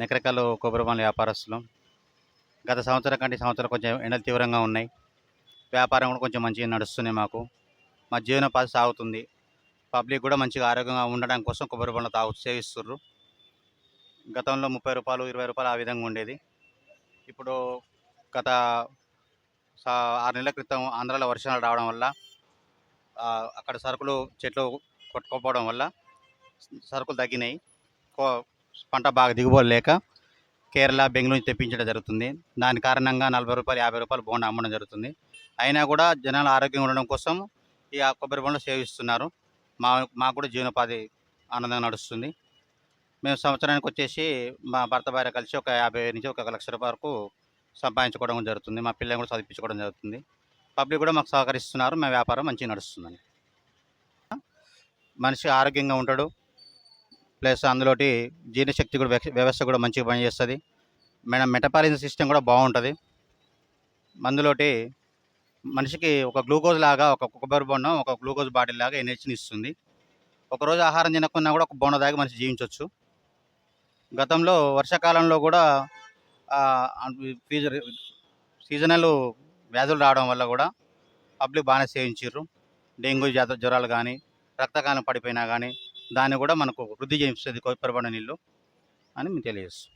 నెకరకల్లు కొబ్బరి బండ్ల వ్యాపారస్తులు. గత సంవత్సరం కంటే సంవత్సరం కొంచెం ఎండలు తీవ్రంగా ఉన్నాయి. వ్యాపారం కూడా కొంచెం మంచిగా నడుస్తున్నాయి. మా జీవనోపాధి సాగుతుంది. పబ్లిక్ కూడా మంచిగా ఆరోగ్యంగా ఉండడం కోసం కొబ్బరి బండ్లు సేవిస్తుర్రు. గతంలో 30 రూపాయలు 20 రూపాయలు ఆ విధంగా ఉండేది. ఇప్పుడు గత 6 నెలల క్రితం ఆంధ్రాలో వర్షాలు రావడం వల్ల అక్కడ సరుకులు చెట్లు కొట్టుకోపోవడం వల్ల సరుకులు తగ్గినాయి. పంట బాగా దిగుబడి లేక కేరళ, బెంగళూరు నుంచి తెప్పించడం జరుగుతుంది. దాని కారణంగా 40 రూపాయలు 50 రూపాయలు బోండా అమ్మడం జరుగుతుంది. అయినా కూడా జనాలు ఆరోగ్యంగా ఉండడం కోసం ఈ కొబ్బరి బండ్లు సేవిస్తున్నారు. మాకు కూడా జీవనోపాధి ఆనందంగా నడుస్తుంది. మేము సంవత్సరానికి వచ్చేసి మా భర్త భార్య కలిసి ఒక 50 నుంచి 1 లక్ష రూపాయల వరకు సంపాదించుకోవడం జరుగుతుంది. మా పిల్లల్ని కూడా చదివించుకోవడం జరుగుతుంది. పబ్లిక్ కూడా మాకు సహకరిస్తున్నారు. మా వ్యాపారం మంచిగా నడుస్తుందండి. మనిషి ఆరోగ్యంగా ఉంటాడు. ప్లస్ అందులోటి జీర్ణశక్తి కూడా వ్యవస్థ కూడా మంచిగా పనిచేస్తుంది. మెటబాలిజం సిస్టమ్ కూడా బాగుంటుంది. అందులోటి మనిషికి ఒక గ్లూకోజ్ లాగా ఒక కొబ్బరి బొండం ఒక గ్లూకోజ్ బాటిల్ లాగా ఎనర్జీని ఇస్తుంది. ఒకరోజు ఆహారం తినకున్నా కూడా ఒక బొండ దాకా మనిషి జీవించవచ్చు. గతంలో వర్షాకాలంలో కూడా సీజనల్ వ్యాధులు రావడం వల్ల కూడా పబ్లిక్ బాగానే సేవించారు. డెంగ్యూ జ్వరాలు కానీ రక్తకాలం పడిపోయినా కానీ దాన్ని కూడా మనకు వృద్ధి చేస్తుంది కొబ్బరి బొండ నీళ్ళు అని మేము తెలియజేస్తాం.